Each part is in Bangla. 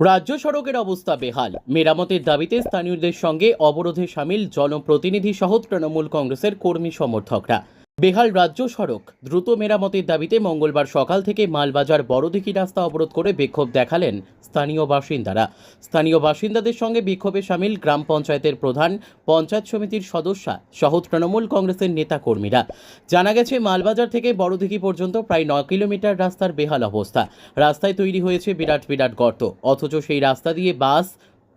রাজ্য সড়কের অবস্থা বেহাল। মেরামতের দাবিতে স্থানীয়দের সঙ্গে অবরোধে সামিল জনপ্রতিনিধি সহ তৃণমূল কংগ্রেসের কর্মী সমর্থকরা। বেহাল রাজ্য সড়ক, দ্রুত মেরামতের দাবিতে মঙ্গলবার সকাল থেকে মালবাজার বড়দিঘি রাস্তা অবরোধ করে বিক্ষোভ দেখালেন স্থানীয় বাসিন্দারা। স্থানীয় বাসিন্দাদের সঙ্গে বিক্ষোভে সামিল গ্রাম পঞ্চায়েতের প্রধান, পঞ্চায়েত সমিতির সদস্যা সহ তৃণমূল কংগ্রেসের নেতাকর্মীরা। জানা গেছে, মালবাজার থেকে বড়দিঘি পর্যন্ত প্রায় ন কিলোমিটার রাস্তার বেহাল অবস্থা। রাস্তায় তৈরি হয়েছে বিরাট বিরাট গর্ত, অথচ সেই রাস্তা দিয়ে বাস,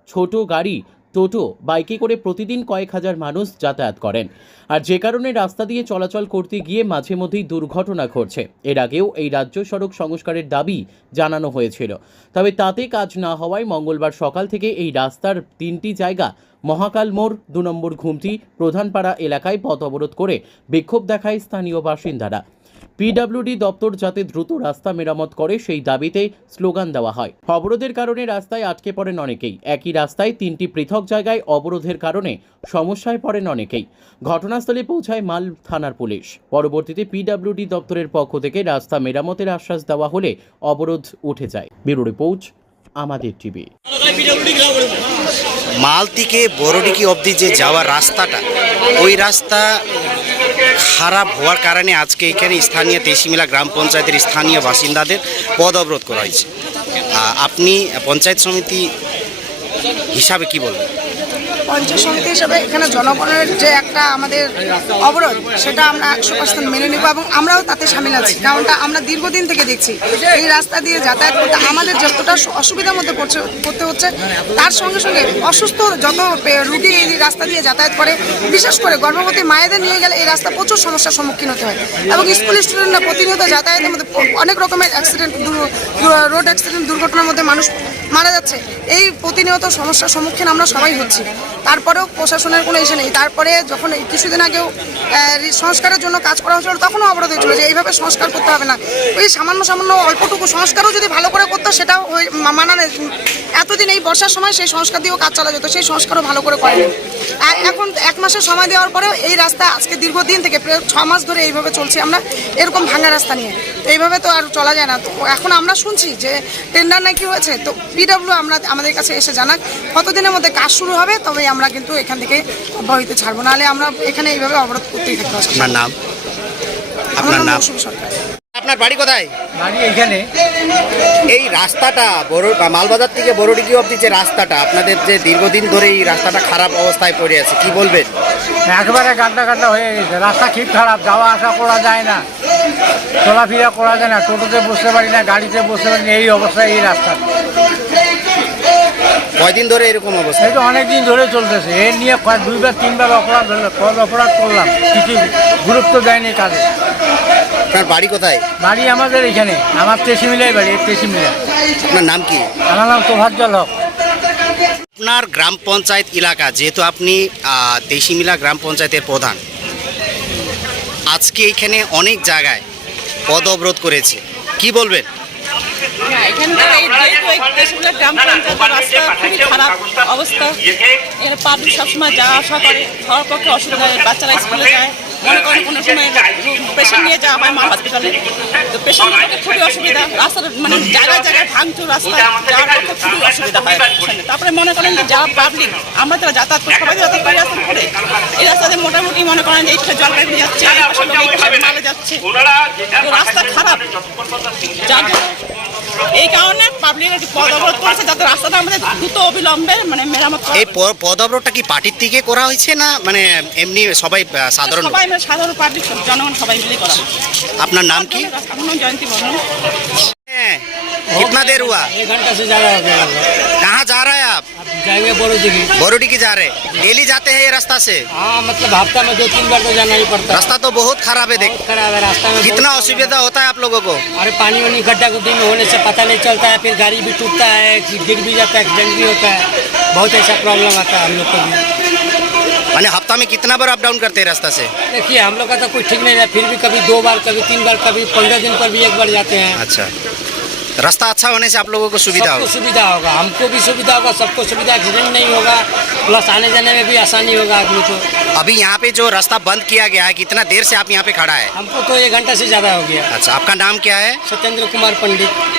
ছোট গাড়ি টোটো বাইকে করে প্রতিদিন কয়েক হাজার মানুষ যাতায়াত করেন। আর যে কারণে রাস্তা দিয়ে চলাচল করতে গিয়ে মাঝে মধ্যেই দুর্ঘটনা ঘটছে। এর আগেও এই রাজ্য সড়ক সংস্কারের দাবি জানানো হয়েছিল। তবে তাতে কাজ না হওয়ায় মঙ্গলবার সকাল থেকে এই রাস্তার তিনটি জায়গা, মহাকাল মোড়, দু নম্বর ঘুমটি, প্রধানপাড়া এলাকায় পথ অবরোধ করে বিক্ষোভ দেখায় স্থানীয় বাসিন্দারা। পিডব্লিউডি দপ্তর যাতে দ্রুত রাস্তা মেরামত করে, সেই দাবিতে স্লোগান দেওয়া হয়। অবরোধের কারণে রাস্তায় আটকে পড়েন অনেকেই। একই রাস্তায় তিনটি পৃথক জায়গায় অবরোধের কারণে সমস্যায় পড়েন অনেকেই। ঘটনাস্থলে পৌঁছায় মাল থানার পুলিশ। পরবর্তীতে পিডব্লিউডি দপ্তরের পক্ষ থেকে রাস্তা মেরামতের আশ্বাস দেওয়া হলে অবরোধ উঠে যায়। ব্যুরো রিপোর্ট, আমাদের টিভি। মাল থেকে বড়ডিকি অবধি যে যাওয়ার রাস্তাটা, ওই রাস্তা খারাপ হওয়ার কারণে আজকে এখানে স্থানীয় তেসিমিলা গ্রাম পঞ্চায়েতের স্থানীয় বাসিন্দাদের পদ অবরোধ করা হয়েছে। আপনি পঞ্চায়েত সমিতি হিসাবে কি বলবেন? পঞ্চায়েত সমিতি হিসেবে এখানে জনগণের যে একটা আমাদের অবরোধ, সেটা আমরা একশো পার্সেন্ট মেনে নেব এবং আমরাও তাতে সামিল আছি। কারণটা আমরা দীর্ঘদিন থেকে দেখছি, এই রাস্তা দিয়ে যাতায়াত করতে আমাদের যতটা অসুবিধার মধ্যে পড়ছে, পড়তে হচ্ছে, তার সঙ্গে সঙ্গে অসুস্থ যত রুগী এই রাস্তা দিয়ে যাতায়াত করে, বিশেষ করে গর্ভবতী মায়েদের নিয়ে গেলে এই রাস্তা প্রচুর সমস্যার সম্মুখীন হতে হয়। এবং স্কুল স্টুডেন্টরা প্রতিনিয়ত যাতায়াতের মধ্যে অনেক রকমের অ্যাক্সিডেন্ট রোড অ্যাক্সিডেন্ট দুর্ঘটনার মধ্যে মানুষ মারা যাচ্ছে। এই প্রতিনিয়ত সমস্যার সম্মুখীন আমরা সবাই হচ্ছি। তারপরেও প্রশাসনের কোনো ইসে নেই। তারপরে যখন কিছুদিন আগেও সংস্কারের জন্য কাজ করা হচ্ছিল তখনও অবরোধ হয়েছিল যে এইভাবে সংস্কার করতে হবে না। ওই সামান্য সামান্য অল্পটুকু সংস্কারও যদি ভালো করে করতো, সেটাও মানা। এতদিন এই বর্ষার সময় সেই সংস্কার দিয়েও কাজ চালা যেত সেই সংস্কারও ভালো করে করেনি। এখন এক মাসের সময় দেওয়ার পরেও এই রাস্তা আজকে দীর্ঘদিন থেকে প্রায় ছ মাস ধরে এইভাবে চলছি আমরা, এরকম ভাঙা রাস্তা নিয়ে। তো এইভাবে তো আর চলা যায় না। তো এখন আমরা শুনছি যে টেন্ডার নাকি হয়েছে। তো পিডব্লিউ আমরা আমাদের কাছে এসে জানাক কতদিনের মধ্যে কাজ শুরু হবে তবে আমরা কিন্তু এখান থেকে অব্যাহতি ছাড়বো। নাহলে আমরা এখানে এইভাবে অবরোধ করতেই থাকব আপনার নাম? আপনার নাম সরকার। আপনার বাড়ি কোথায়? বাড়ি এইখানে। এই রাস্তাটা বড় মালবাজার থেকে বড়ডিগি অবধি যে রাস্তাটা আপনাদের যে দীর্ঘদিন ধরে এই রাস্তাটা খারাপ অবস্থায় পড়ে আছে কি বলবেন? একবারে গাড্ডা গাড্ডা হয়ে গেছে। রাস্তা ঠিক খারাপ যাওয়া আসা করা যায় না। চলাফেরা করা যায় না টোটোতে বসতে পারি না গাড়িতে বসতে পারি না এই অবস্থা এই রাস্তা। কয়দিন ধরে এরকম অবস্থা? এই তো অনেক দিন ধরে চলতেছে। এ নিয়ে দুইবার তিনবার অপরাধ হলো কত অপরাধ করলাম। কিছু গুরুত্ব দেয়নি কাজে। আপনার বাড়ি কোথায়? বাড়ি আমাদের এখানে। আমার তেসিমিলাই বাড়ি তেসিমিলা আপনার নাম কি? আমার নাম তোভাজ্জল হক। আপনার গ্রাম পঞ্চায়েত এলাকা যেহেতু আপনি দেশিমিলা গ্রাম পঞ্চায়েতের প্রধান আজকে এখানে অনেক জায়গায় পদ অবরোধ করেছে। কি বলবেন? না, এখানকার অবস্থা। এখানে পাবলিক সবসময় যাওয়া আসা করে সবার পক্ষে অসুবিধা হয় বাচ্চারা স্কুলে যায়। মনে করেন কোনো সময় পেশেন্ট নিয়ে যাওয়া হয় মা হসপিটালে তো পেশেন্টের পক্ষে খুবই অসুবিধা। রাস্তার মানে জায়গায় জায়গায় ভাঙচুর রাস্তা যাওয়ার পক্ষে খুবই অসুবিধা হয়। তারপরে মনে করেন যে যারা পাবলিক আমরা যারা যাতায়াত করি সবাই যাতায়াত করে রাস্তা করে এই রাস্তাতে মোটামুটি মনে করেন যে এই পাশে জলপাইগুড়ি যাচ্ছে মালে যাচ্ছে। রাস্তা খারাপ। যার জন্য এই কারণে পাবলিক একটু পদ অবরোধ করেছে যাতে রাস্তাটা আমাদের দ্রুত অবিলম্বে মানে মেরামত করা এই প- পদ অবরোধটা কি পার্টির থেকে করা হয়েছে না মানে এমনি সবাই আহ, সাধারণ সবাই মানে সাধারণ পাবলিক জনগণ সবাই মিলে করা আপনার নাম কি আমার নাম জয়ন্তী বর্মন হ্যাঁ, कितना देर हुआ एक घंटा से ज़्यादा हो गया कहाँ जा रहे हैं आप जाएँगे जी बोरोडी की जा रहे डेली जाते हैं ये रास्ता से? हाँ मतलब हफ़्ता में दो तीन बार तो जाना ही पड़ता रास्ता तो बहुत खराब है देख। खराब है रास्ता में कितना असुविधा होता है आप लोगों को? अरे पानी वानी गड्ढा गुड्डी में होने से पता नहीं चलता है फिर गाड़ी भी टूटता है गिर भी जाता है एक्सीडेंट भी होता है। बहुत ऐसा प्रॉब्लम आता है हम लोग को भी। मैंने हफ़्ता में कितना बार अप डाउन करते हैं रास्ता से? देखिए हम लोग का तो कुछ ठीक नहीं है फिर भी कभी दो बार कभी तीन बार कभी पंद्रह दिन पर भी एक बार जाते हैं। अच्छा। रास्ता अच्छा होने से आप लोगों को सुविधा होगा। सुविधा होगा। हमको भी सुविधा होगा सबको सुविधा एक्सीडेंट नहीं होगा प्लस आने जाने में भी आसानी होगा आदमी को। अभी यहाँ पे जो रास्ता बंद किया गया है कितना देर से आप यहाँ पे खड़ा है? हमको तो एक घंटा से ज़्यादा हो गया। अच्छा आपका नाम क्या है? सत्येंद्र कुमार पंडित।